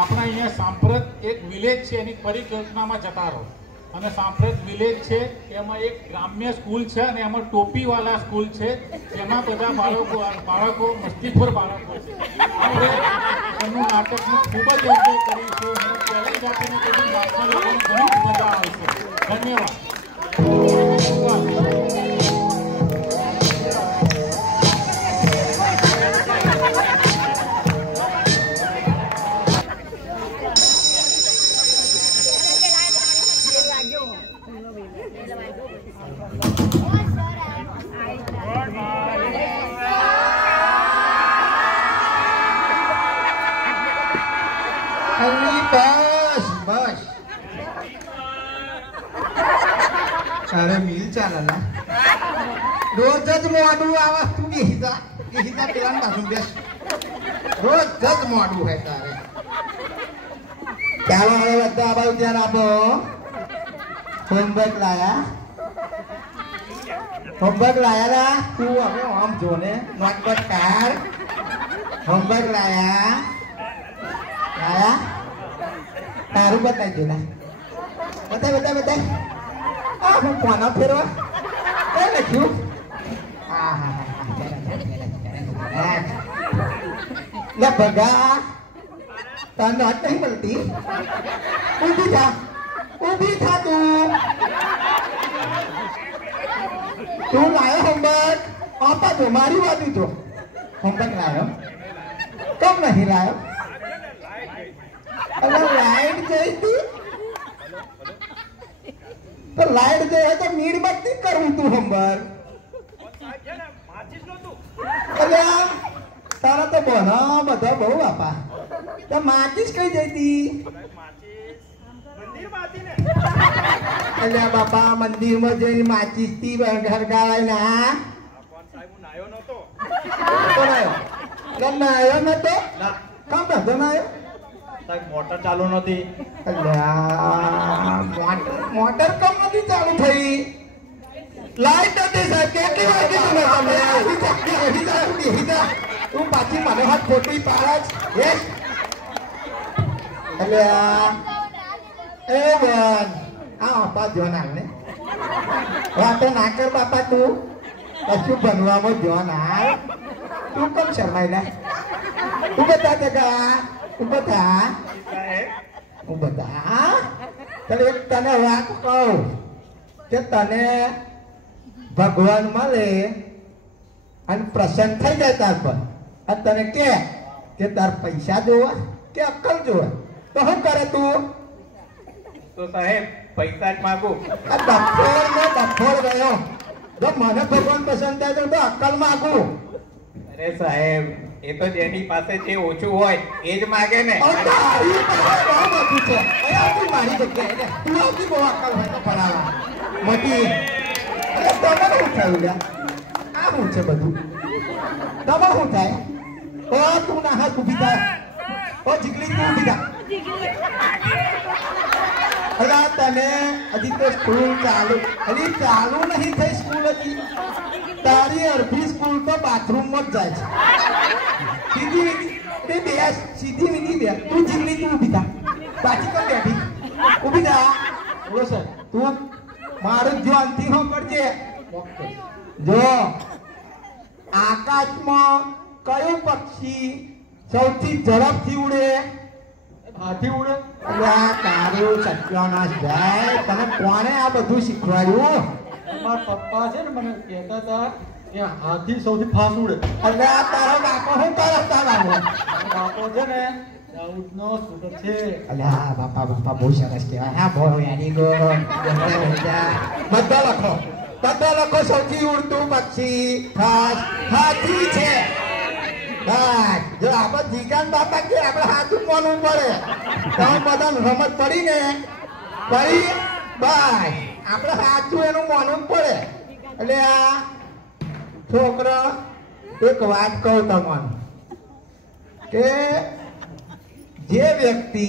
આપણા અહીંયા સાંપ્રત એક વિલેજ છે, એની પરિકલ્પનામાં જતા રહો. અને સાંપ્રત વિલેજ છે એમાં એક ગ્રામ્ય સ્કૂલ છે અને એમાં ટોપીવાલા સ્કૂલ છે, જેમાં બધા બાળકો મસ્તીખોર બાળકો છે. આપણે એમનું નાટકનું ખૂબ જ એન્જોય કરીશું. હું પહેલી જ આપીને બધું બાળકો લોકોને ઘણી મજા આવશે. ધન્યવાદ. બસ અરે મિલ ચાલે રોજ જ મોડું આવે. તું બેહીતા પેલા પાછું બેસ. રોજ જ મોડું હોય તારે. ચાલો હવે બધા આ બાજુ ધ્યાન આપો. હોમવર્ક લાયા ના તું હવે આમ જો ને નોટબોર્ડ કાઢ. હોમવર્ક લાયા તારું બતાવી દે. બતાય આ હું કોના ફેરવા એ લખ્યું. લે ભગા તને નોટ નહીં મળતી. ઊભી થા તું લાયો હોમવર્ક. આપા દો મારી બાજુ જો. હોમવર્ક લાયો કેમ નહીં લાયો? લાઈટ જઈ હતી તો લાઈટ જોઈએ તો મીણબત્તી કરવું તું હોમવર્ક. તારા તો બોના બધા બહુ બાપા. તો માચીસ કઈ જતી? અલ્યા બાપા મંદિરમાં જઈને માચીસ થી હરગાવાય ના. નાયો નતો કામ ધંધો નાયો. મોટર ચાલુ નથી. મોટર કમ નથી ચાલુ થઈ? લાઈટ નથી સાહેબ. કેટલી વાર કીધું તમે? તું પાછી મને હાથ ખોટી પાડ જ. એટલે એ બેન આ બાપા જોન આવ ને વાતો ના કર બાપા. તું કશું બનવામાં જોન આવ. તું કેમ શરમાઈ લે? તું બતા તને વાત કહું કે તને ભગવાન મળે અને પ્રસન્ન થઈ જાય તાર પર. અને તને કે તાર પૈસા જોવા કે અક્કલ જોવા તો શું કરે તું? તો સાહેબ પૈસા જ માંગુ. આ ડફોર ગયો. જો મને ભગવાન પસંદ થાય તો અક્કલ માંગુ. અરે સાહેબ એ તો જેની પાસે જે ઓછું હોય એ જ માગે ને. મારી જગ્યાએ તું આવતી બહુ અક્કલ હોય તો ભણાવા મટી. તમે શું થયું લ્યા? આ શું છે બધું? તમે શું થાય? ઓ તું ના હાથ ઉભી થાય. ઓ જીગલી તું ઉભી થા. અલા તને હજી તો સ્કૂલ ચાલુ નહીં થઈ. સ્કૂલ હજી તારી અડધી સ્કૂલ તો બાથરૂમમાં જ જાય છે. સીધી વીધી બે. તું જીગલી તું ઉભી થા. પાછી કેમ બેઠી? ઉભી થા. બોલો સર તું મારું ધ્યાનથી સાંભળજે. જો આકાશમાં કયું પક્ષી સૌથી ઝડપથી ઉડે? હાથી ઉડે. તારું સત્યાનાશ જાય. તને કોણે આ બધું શીખવાડ્યું? મારા પપ્પા છે ને મને કહેતા હતા કે હાથી સૌથી ફાસ્ટ ઉડે. એટલે આ તારો બાપો શું કરે? તારો બાપો છે ને દાઉદનો સ્કૂટર છે. અલ્યા બાપા બહુ સરસ કહેવાય. હા બોલો યારી ગો. બધા લખો સૌથી ઉડતું પક્ષી હાથી છે. જો આપણે જીગાન બાપા કે આપણે હાથું માનવું પડે. તમે બધા રમત પડી ને પડી બાય આપણે સાચું એનું માનવું પડે. એટલે આ છોકરા એક વાત કહું તમને કે જે વ્યક્તિ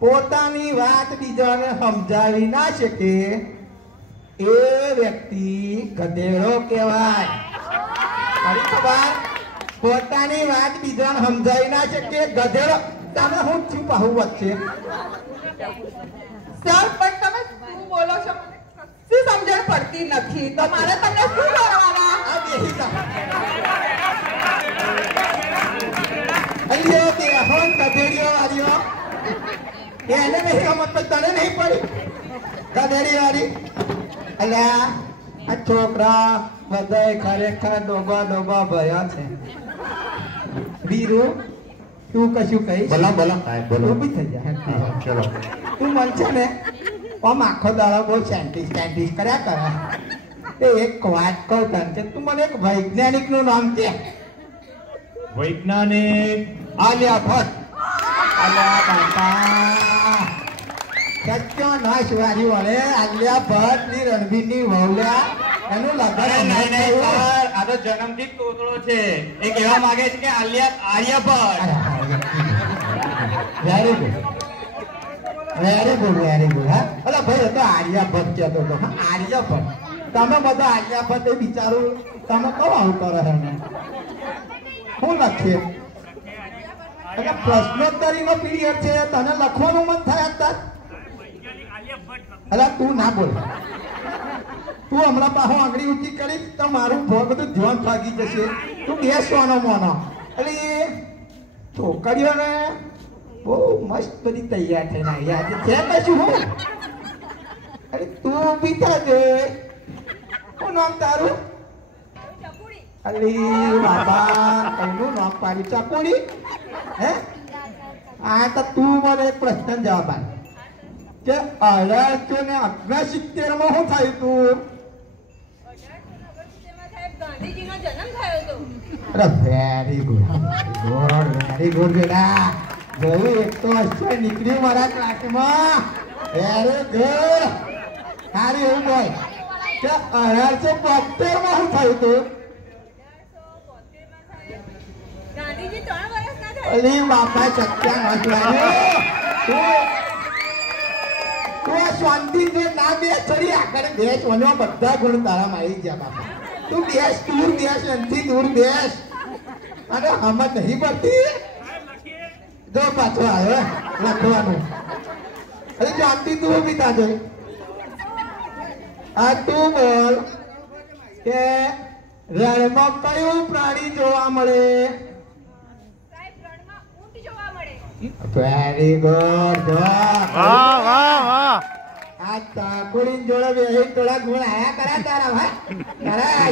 પોતાની વાત બીજાને સમજાવી ના શકે એ વ્યક્તિ ગધેડો કહેવાય. પોતાની વાત બીજાને સમજાવી ના શકે ગધેડો. તમે હું છું પાહુ વચ્ચે સર પણ તમે શું બોલો છો શું સમજણ પડતી નથી તો મારે તમને શું કરવાના આ બેહી જા અલ્યો તે હોન કઢેડીઓ વાળીઓ એને નહીં રમત તો તને નહીં પડી કઢેડી વાળી અલ્યા આ છોકરા બધાય ખરેખર ડોબા ભર્યા છે વીરુ તું કશું કહીશ બોલો ઊભી થઈ જા ચલો તું મન છે ને આમ આખો દાડો બહુ સાયન્ટિસ્ટ કર્યા કરે તે એક વાત કહું તને કે તું મને એક વૈજ્ઞાનિક નું નામ છે વૈજ્ઞાનિક આલિયા ભટ્ટ આલિયા બાપા સચ્ચો નાશ વારી વળે આલિયા ભટ્ટ ની રણબીર ની વહુલ્યા એનું લગન નહીં સર આ તો જન્મથી તોતળો છે એ કહેવા માંગે છે કે આર્યભટ્ટ વેરી ગુડ હા અલા ભાઈ તો આર્યભટ્ટ કહેતો હતો હા આર્યભટ્ટ તમે બધા આર્યભટ્ટ એ બિચારું તમે કહો આવું કરે છે શું લખીએ એટલે પ્રશ્નોત્તરી નો પીરિયડ છે તને લખવાનું મન થાય અત્યારે અલા તું ના બોલ તું હમણાં પાછો આંગળી ઊંચી કરી તો મારું બધું ધ્યાન ભાગી જશે તું બેસવાનો મોનો એટલે છોકરીઓને બહુ મસ્ત બધી તૈયાર થઈને આવી આજે છે કશું હું અરે તું બી થજે શું નામ તારું અલી બાબા એનું નામ પાડ્યું ચકુડી હે આ તો તું મને એક પ્રશ્ન જવાબ આપ કે 1869 માં શું થયું તું ગાંધીજીનો જન્મ થયો હતો અરે વેરી ગુડ બેટા જોયું એક તો હશે નીકળ્યું મારા ક્લાસમાં વેરી ગુડ સારું એવું બોલ કે 1872 માં શું થયું તું ગાંધીજી 3 વર્ષના થયા અલી બાપા સત્યા તું શાંતિ જો ના બે છોડી આગળ બેસ વનો બધા ગુણ તારામાં આવી ગયા બાપા તું બેસ એનથી દૂર બેસ અને હમત નહીં પડતી જો પાછો આવ્યો લખવાનું અરે શાંતિ તું બી તાજો આ તું બોલ કે રણમાં કયું પ્રાણી જોવા મળે સાહેબ રણમાં ઊંટ જોવા મળે વેરી ગુડ વાહ આ તાકુડી જોડે બે થોડા ગુણ આયા કરા તારા ભાઈ કરા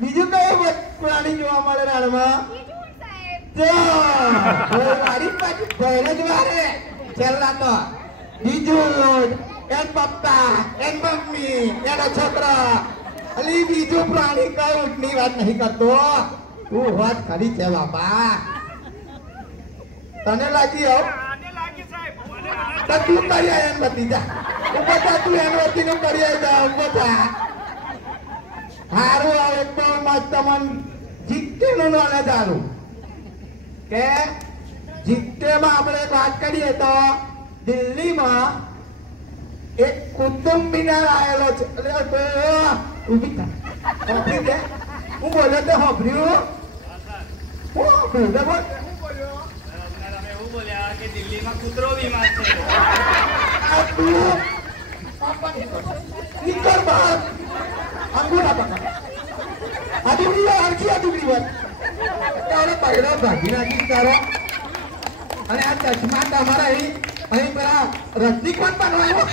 બીજું કયું પ્રાણી જોવા મળે રણમાં મારી પાછી ભયને જ મારે છેલ્લા તો બીજું એન પપ્પા એન મમ્મી એના છોકરા અલી બીજું પ્રાણી કયું ઊંટની વાત નહીં કરતો તું વાત ખરી છે બાપા તને લાગી આવ તો તું કરી આય એમ બતી જા બધા તું એન વતી નું કરી આય જા બધા હારું આવે તો મસ્ત મન જીતે નું નોલે દારૂ કે જીતેમાં આપણે વાત કરીએ તો દિલ્હીમાં એક કુતુબ મિનાર આવેલો છે એટલે ઊભી થા હું બોલ્યો તો સાંભળ્યું હું સાંભળ્યું એવું બોલ્યા કે દિલ્હીમાં કૂતરો બીમાર છે આ તું નીકળ બહાર અંગૂઠા પકડ આ દુગડી હરખી આ દુગડી વાત તારે પગડો ભાગી નાખી તારો અને આ ચશ્મા તમારા અહીં પેલા રજનીકાંત બનવાનો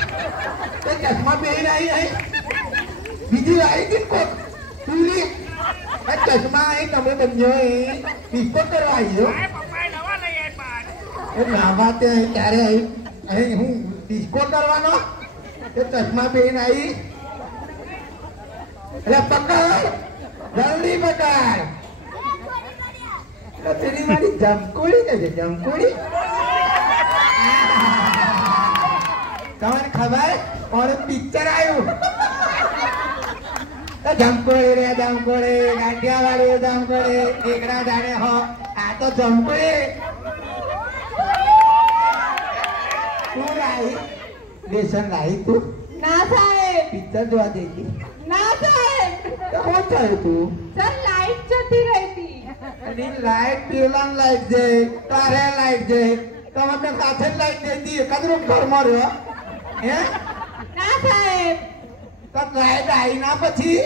તે ચશ્મા પહેરીને અહીં બીજી આવી હતી કોક તુલી આ ચશ્મા અહીં તમે બંને પીકો કરવા આવ્યો એ નાવા તે ત્યારે અહીં હું ડિસ્કો કરવાનો તે ચશ્મા પહેરીને આવી એટલે પકડ જલ્દી પકડ તેની મારી જમકુડી કે છે જમકુડી તમને ખબર કોણ પિક્ચર આવ્યું જમકુડી રે જમકુડી ગાંઠિયા વાળી જમકુડી એકડા જાણે હો આ તો જમકુડી તું લાવી બેસન લાવી તું ના સાહેબ પિક્ચર જોવા જઈ ના સાહેબ તો શું થયું તું સર લાઈટ જતી રહી હતી અને લાઈટ પેલા લાઈટ જાય તારે લાઈટ જાય તમે તો સાથે જ લાઈટ દેતી એકાદ રૂમ ઘરમાં રહ્યો હે ના સાહેબ તો લાઈટ આવી ના પછી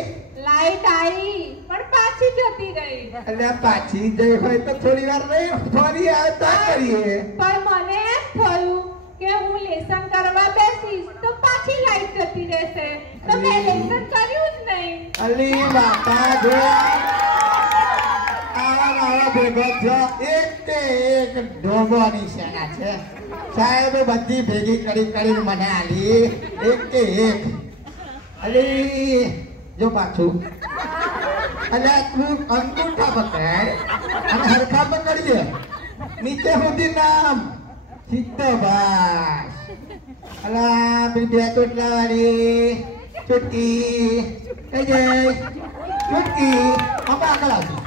લાઈટ આવી પણ પાછી જતી રહી એટલે પાછી જઈ હોય તો થોડી વાર રહી ફરી આવતા કરીએ પણ મને એમ થયું કે હું લેસન કરવા બેસીશ તો પાછી લાઈટ જતી રહેશે તો મેં લેસન કર્યું જ નહીં અલી બાપા જો આવા ભેગો થયો એક તે એક ઢોંગોની સેના છે સાહેબે બધી ભેગી કરીને મને આલી એક તે એક અલી જો પાછું અલ્યા તું અંગૂઠા પકડ અને હરખા પકડી દે નીચે સુધી નામ સિદ્ધભાઈ અલા પેલી બે ટોટલા વાળી ચૂટકી એ જય ચૂટકી આમાં આગળ આવતી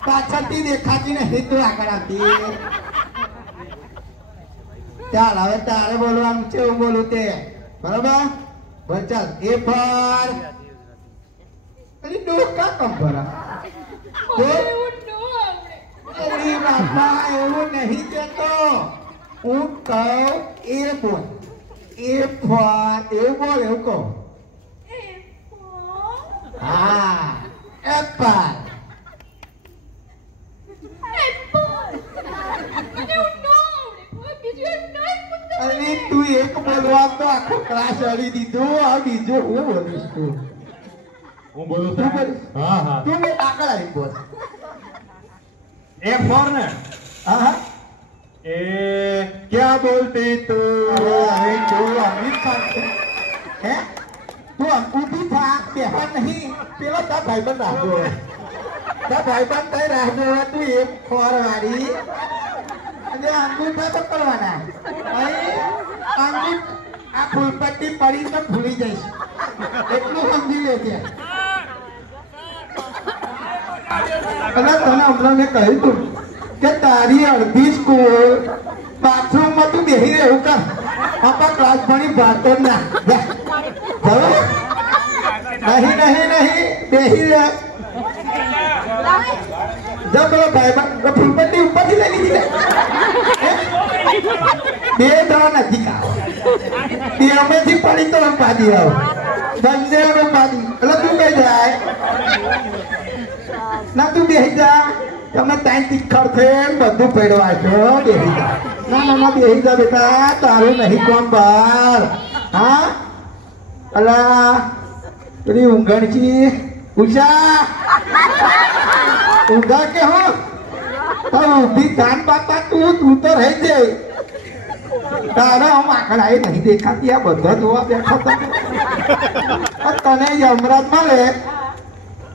પાછળથી દેખાતી ને હિત આગળ આવતી ચાલ હવે તારે બોલવાનું છે હું બોલું તે બરોબર બોલ ચાલ એ પર અલી ડોકા કમ ભરા અલી બાપા એવું નહીં કેતો હું કહું એ બોલ એ પર એવું બોલ એવું કહું હા એપલ અરે તું એક બોલવા તો આખો ક્લાસ અડી દીધો આ બીજો હું બોલીશ તું હું બોલું તું બોલ હા હા તું મેં આગળ આવી બોલ એ ફોર ને હા એ क्या बोलती तू અરે જો અમિત પાસે હે તું અંકુઠી થા બેહન નહીં પેલો તા ભાઈબંધ રાખજો તા ભાઈબંધ તઈ રાખજો તું એક ખોર વાળી અને અંગૂઠા પકડવાના અંગૂઠ આ ફૂલપટ્ટી પડી તો ભૂલી જઈશ એટલું સમજી લેજે અને તને હમણાં મેં કહ્યું તું કે તારી અડધી સ્કૂલ બાથરૂમમાં તું બેહી રહેવું કર આપણા ક્લાસ ભણી ભાતો ના નહીં બેહી રહે જો પેલો ભાઈ ફૂલપટ્ટી ઉપરથી લઈ લીધી બે ત્રણ નથી કાવ બે અમેથી પડી તો પાડી આવ બંને પાડી એટલે તું કઈ જાય ના તું બેહી જા તમે ટાઈમ તીખર છે બધું પડવા છો બેહી જા ના બેહી જા બેટા તારું નહીં કોમ બાર હા અલા પેલી ઊંઘણથી ઉષા ઊંઘા કે હો ઊભી કાન બાપા તું તો રહી જાય તારા આમ આંકડા નહીં દેખાતી આ બધા જોવા બેઠો તને યમરાજ મળે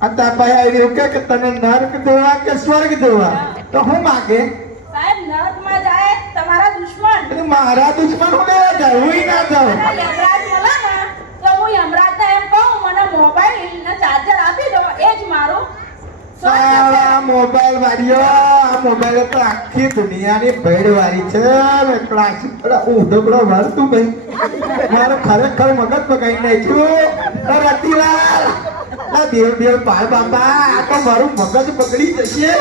ભાઈ આવી કે તને નર્ક દેવા કે સ્વર્ગ દેવા તો હું માગે સાહેબ નર્કમાં જાય તમારા દુશ્મન મારા દુશ્મન હું લેવા જાય હું ના જાઉં યમરાજ મળે ને તો હું યમરાજને એમ કહું મને મોબાઈલ ને ચાર્જર આપી દો એ જ મારું સારા મોબાઈલ વાળીઓ આ મોબાઈલ તો આખી દુનિયાની ભેડ વાળી છે ક્લાસ ઉડબડો વાળતું ભાઈ મારે ખરેખર મગજ પકાઈ નાખ્યું રતિલાલ દેવ ભાઈ બાપા આ તો મારું મગજ પકડી જશે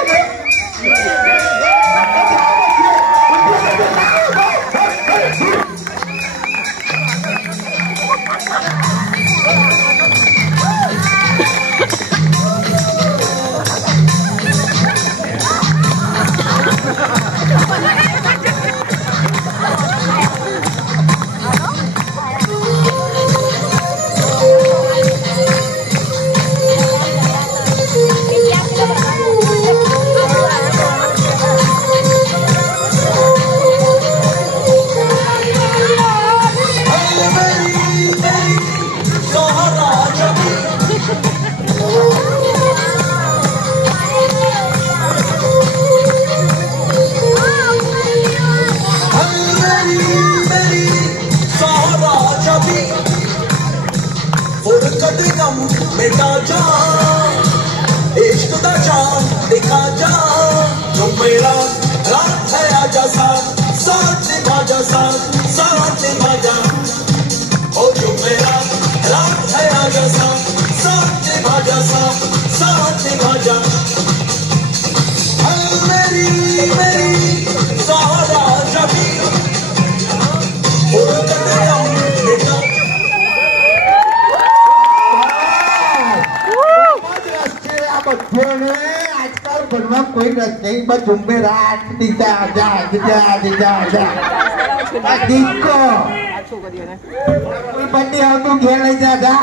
ઘરમાં કોઈ નથી બસ ઝુંબે રાત દીજા જા દીજા દીજા જા આ દીકો કોઈ બંને આવતું ઘેર લઈ જા જા